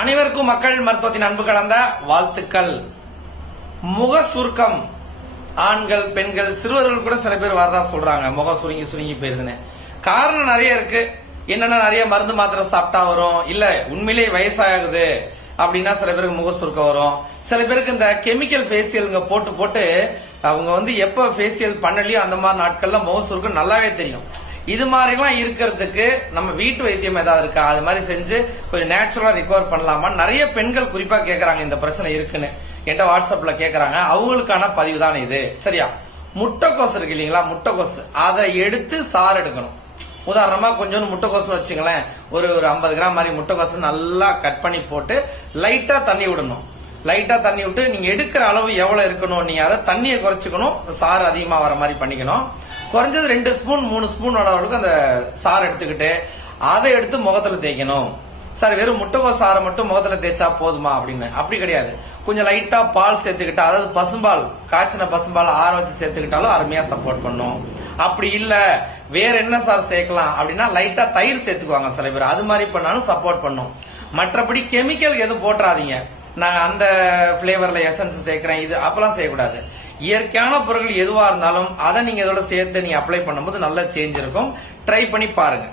அனைவருக்கும் மக்கள் மருத்துவத்தின் அன்பு கலந்த வாழ்த்துக்கள். முக சுருக்கம். ஆண்கள் பெண்கள் சிறுவர்கள் கூட சில பேர் வரதா சொல்றாங்க. முகம் சுருங்கி சுருங்கி போயிருதுன்னு. காரணம் நிறைய இருக்கு. என்னன்னா நிறைய மருந்து மாத்திரை சாப்பிட்டா வரும். இல்ல உண்மையிலேயே வயசாகுது அப்படின்னா சில பேருக்கு முக சுருக்கம் வரும். சில பேருக்கு இந்த கெமிக்கல் ஃபேசியலுங்க போட்டு போட்டு அவங்க வந்து எப்ப ஃபேசியல் பண்ணலையோ அந்த மாதிரி நாட்கள்ல முக சுருக்கம் நல்லாவே தெரியும். இது மாதிரிலாம் இருக்கிறதுக்கு நம்ம வீட்டு வைத்தியம் ஏதாவது இருக்கா? அது மாதிரி செஞ்சு கொஞ்சம் நேச்சுரலா ரிகவர் பண்ணலாமா? நிறைய பெண்கள் குறிப்பா கேட்கறாங்க இந்த பிரச்சனை இருக்குன்னு. என்கிட்ட வாட்ஸ்அப்ல கேட்கறாங்க அவங்களுக்கான பதிவு தான் இது. சரியா? முட்டைக்கோஸ் இருக்கு இல்லைங்களா? முட்டைக்கோஸ். அதை எடுத்து சாறு எடுக்கணும். உதாரணமா கொஞ்சோண்டு முட்டைக்கோஸ் வச்சுங்களேன் ஒரு ஒரு ஐம்பது கிராம் மாதிரி முட்டைக்கோஸ் நல்லா கட் பண்ணி போட்டு லைட்டா தண்ணி விடணும். லைட்டா தண்ணி விட்டு நீங்க எடுக்கிற அளவு எவ்வளவு இருக்கணும்? நீங்க அதை தண்ணியை குறைச்சிக்கணும். சாறு அதிகமா வர மாதிரி பண்ணிக்கணும். குறைஞ்சது ரெண்டு ஸ்பூன் மூணு ஸ்பூன் அளவுக்கு அந்த சாறு எடுத்துக்கிட்டு அதை எடுத்து முகத்துல தேய்க்கணும். சார் வெறும் முட்டைக்கோஸ் சாறை மட்டும் முகத்துல தேய்ச்சா போதுமா அப்படின்னு? அப்படி கிடையாது. கொஞ்சம் லைட்டா பால் சேர்த்துக்கிட்டா அதாவது பசும்பால் காய்ச்சின பசும்பால் ஆற வச்சு சேர்த்துக்கிட்டாலும் அருமையா சப்போர்ட் பண்ணும். அப்படி இல்ல வேற என்ன சார் சேர்க்கலாம் அப்படின்னா லைட்டா தயிர் சேர்த்துக்குவாங்க சில பேர். அது மாதிரி பண்ணாலும் சப்போர்ட் பண்ணும். மற்றபடி கெமிக்கல் எதுவும் போட்டுறாதீங்க. நாங்க அந்த பிளேவர்ல எசன்ஸ் சேர்க்கிறேன் இது அப்பெல்லாம் செய்யக்கூடாது. இயற்கையான பொருட்கள் எதுவா இருந்தாலும் அதை நீங்க இதோட சேர்த்து நீங்க அப்ளை பண்ணும்போது நல்ல சேஞ்ச் இருக்கும். ட்ரை பண்ணி பாருங்க.